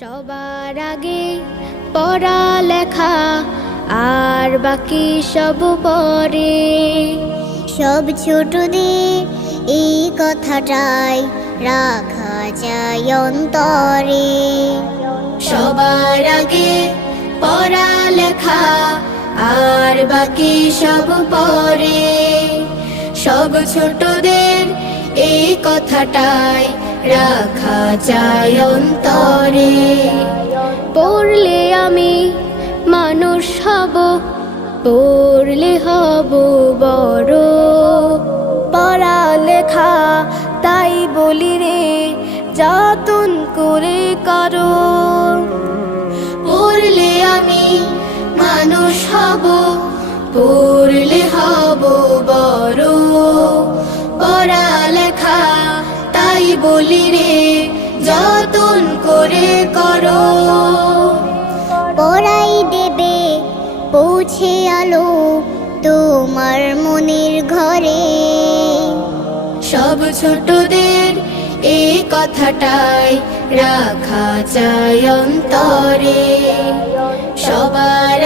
সবার আগে পড়ালেখা আর বাকি সব পরে। সব ছোটদের এই কথাটাই রাখা যায় অন্তরে। সবার আগে পড়ালেখা আর বাকি সব পরে। সব ছোটদের এই কথাটাই রাখা যায় অন্তরে। পড়লে আমি মানুষ হব, পড়লে হব বড়। পড়ালেখা তাই বলি রে, যতন করে করো। পড়লে আমি মানুষ হব, পড়লে হব বড়। পড়ালেখা তাই বলি রে, যতন করে করো। পড়াই দেবে পৌঁছে আলো তোমার মনের ঘরে। সব ছোটদের এই কথাটাই রাখা যায় অন্তরে। সবার